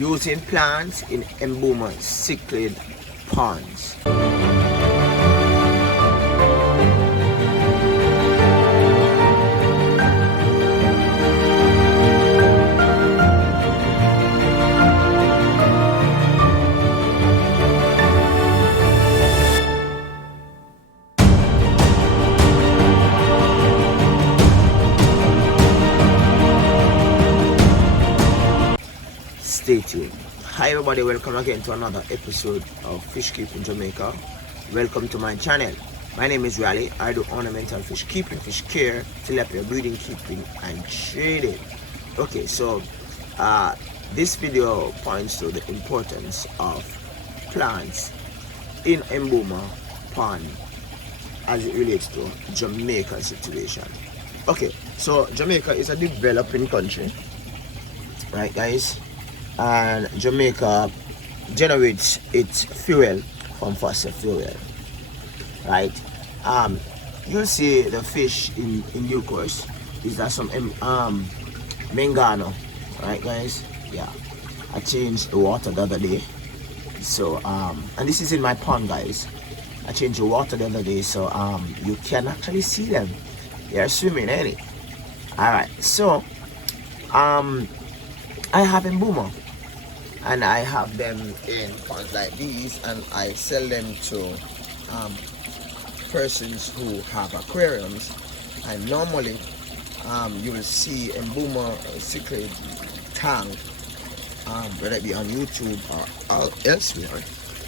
using plants in Mbuna Cichlid ponds. Stay tuned. Hi everybody, welcome again to another episode of Fish Keeping Jamaica. Welcome to my channel. My name is Raleigh. I do ornamental fish keeping, fish care, tilapia breeding, keeping and trading. Okay, so this video points to the importance of plants in Mbuna pond as it relates to Jamaica situation. Okay, so Jamaica is a developing country, right guys? And Jamaica generates its fuel from fossil fuel, right? You'll see the fish in due course. These are some Mengano, right guys? Yeah, I changed the water the other day, so and this is in my pond, guys. I changed the water the other day, so you can actually see them. They're swimming, ain't it? All right, so I have Mbuna, and I have them in ponds like these, and I sell them to persons who have aquariums. And normally you will see a Mbuna Cichlid tank, whether it be on YouTube or elsewhere,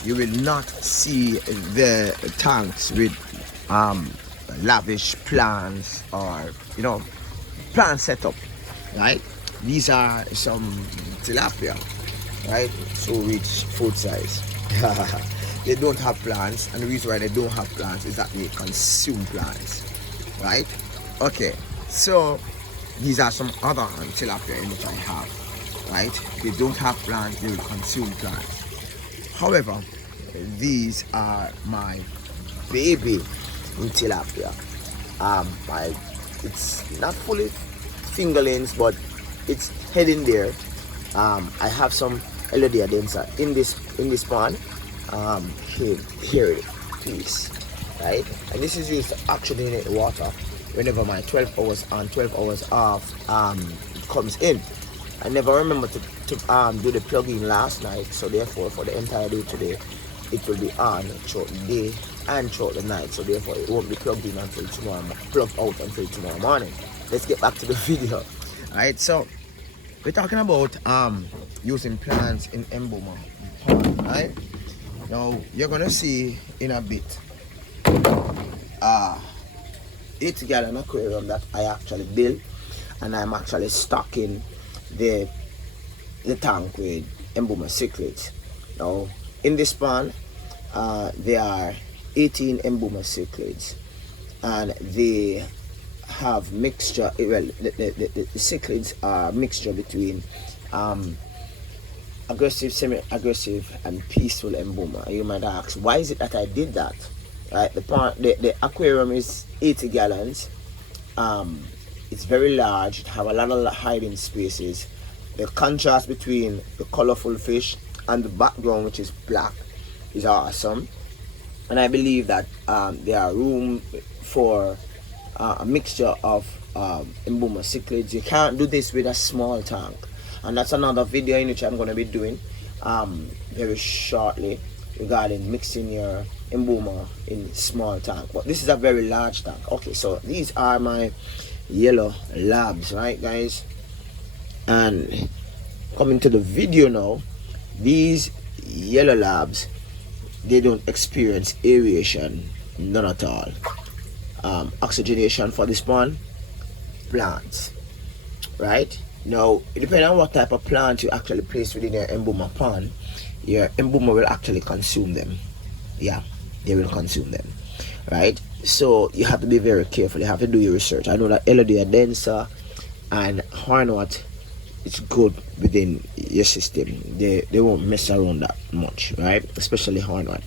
you will not see the tanks with lavish plants or plant setup, right? These are some tilapia, right? So rich food size. They don't have plants, and the reason why they don't have plants is that they consume plants, right? Okay, so these are some other tilapia in which I have, right? They don't have plants, they will consume plants. However, these are my baby in tilapia. It's not fully fingerlings, but it's heading there. I have some LED denser in this pond. Here it is, right? And this is used to oxygenate the water whenever my 12 hours on, 12 hours off comes in. I never remember to do the plug-in last night, so therefore for the entire day today it will be on throughout the day and throughout the night, so therefore it won't be plugged in until tomorrow, plugged out until tomorrow morning. Let's get back to the video. Alright, so we're talking about using plants in Mbuna pond, right? Now you're gonna see in a bit 8-gallon aquarium that I actually built, and I'm actually stocking the tank with Mbuna cichlids. Now in this pond there are 18 Mbuna cichlids, and they have mixture. Well, the cichlids are a mixture between aggressive, semi-aggressive and peaceful Mbuna. You might ask, why is it that I did that? Right, the aquarium is 80 gallons. It's very large. It have a lot of hiding spaces. The contrast between the colorful fish and the background, which is black, is awesome. And I believe that there are room for a mixture of Mbuna cichlids. You can't do this with a small tank, and that's another video in which I'm going to be doing very shortly regarding mixing your Mbuna in small tank. But this is a very large tank. Okay, so these are my yellow labs, right guys? And coming to the video now, these yellow labs, they don't experience aeration, none at all. Oxygenation for this pond, plants, right? Now, depending on what type of plant you actually place within your Mbuna pond, your Mbuna will actually consume them. Yeah, they will consume them, right? So you have to be very careful. You have to do your research. I know that LED denser and hornwort, it's good within your system. They won't mess around that much, right? Especially hornwort.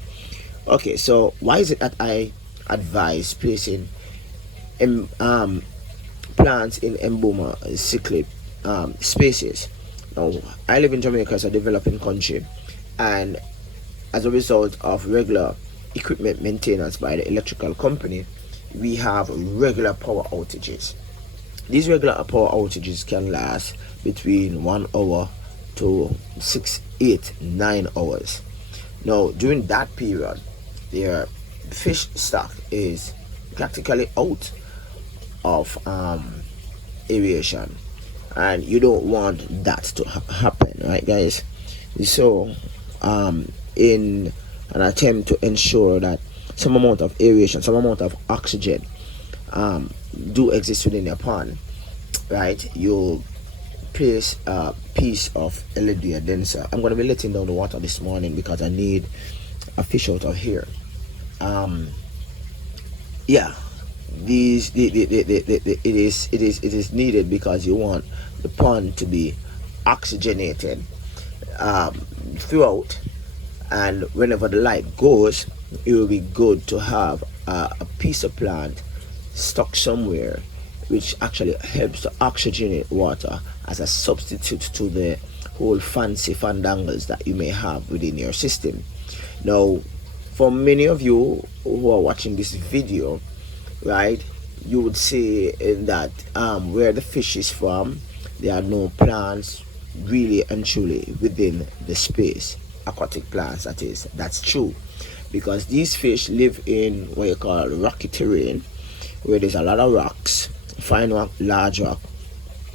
Okay, so why is it that I advise placing plants in Mbuna cichlid spaces? Now, I live in Jamaica, it's a developing country, and as a result of regular equipment maintenance by the electrical company, we have regular power outages. These regular power outages can last between 1 hour to 6, 8, 9 hours. Now, during that period, their fish stock is practically out of aeration, and you don't want that to happen, right, guys? So in an attempt to ensure that some amount of aeration, some amount of oxygen do exist within your pond, right, you place a piece of LED denser. I'm going to be letting down the water this morning because I need a fish out of here. Yeah, it is needed because you want the pond to be oxygenated throughout, and whenever the light goes, it will be good to have a piece of plant stuck somewhere which actually helps to oxygenate water as a substitute to the whole fancy fandangles that you may have within your system. Now, for many of you who are watching this video, right, you would say that where the fish is from, there are no plants really and truly within the space, aquatic plants, that is. That's true, because these fish live in what you call rocky terrain, where there's a lot of rocks, fine rock, large rock,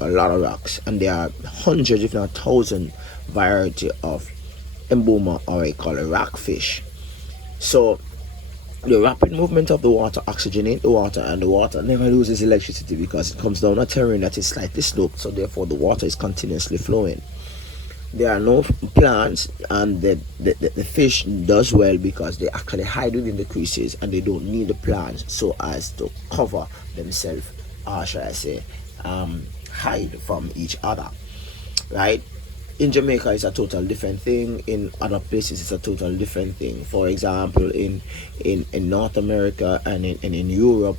a lot of rocks, and there are hundreds if not thousand variety of Mbuna, or I call it rockfish. So the rapid movement of the water oxygenate the water, and the water never loses electricity because it comes down a terrain that is slightly sloped, so therefore the water is continuously flowing. There are no plants, and the fish does well because they actually hide within the creases and they don't need the plants so as to cover themselves, or shall I say hide from each other, right? In Jamaica it's a total different thing. In other places it's a total different thing. For example, in North America and in Europe,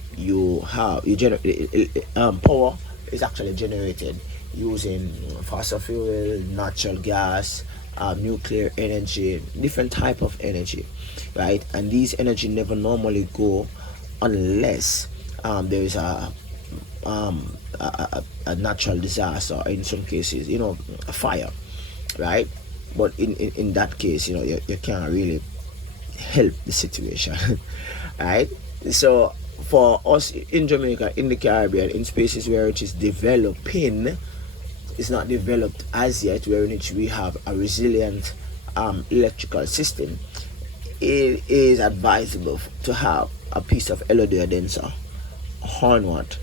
power is actually generated using fossil fuel, natural gas, nuclear energy, different type of energy, right? And these energy never normally go unless there is a natural disaster, or in some cases, a fire, right? But in that case, you can't really help the situation. Right? So for us in Jamaica, in the Caribbean, in spaces where it is developing, it's not developed as yet, where in which we have a resilient electrical system, it is advisable to have a piece of LED denser, hornwort,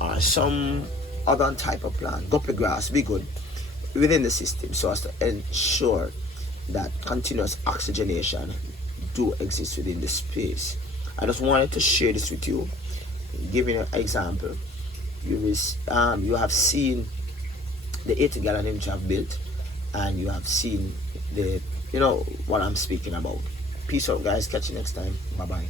or some other type of plant, guppy grass, be good, within the system, so as to ensure that continuous oxygenation do exist within the space. I just wanted to share this with you, giving an example. You have seen the 80-gallon image I've built, and you have seen what I'm speaking about. Peace out, guys. Catch you next time. Bye bye.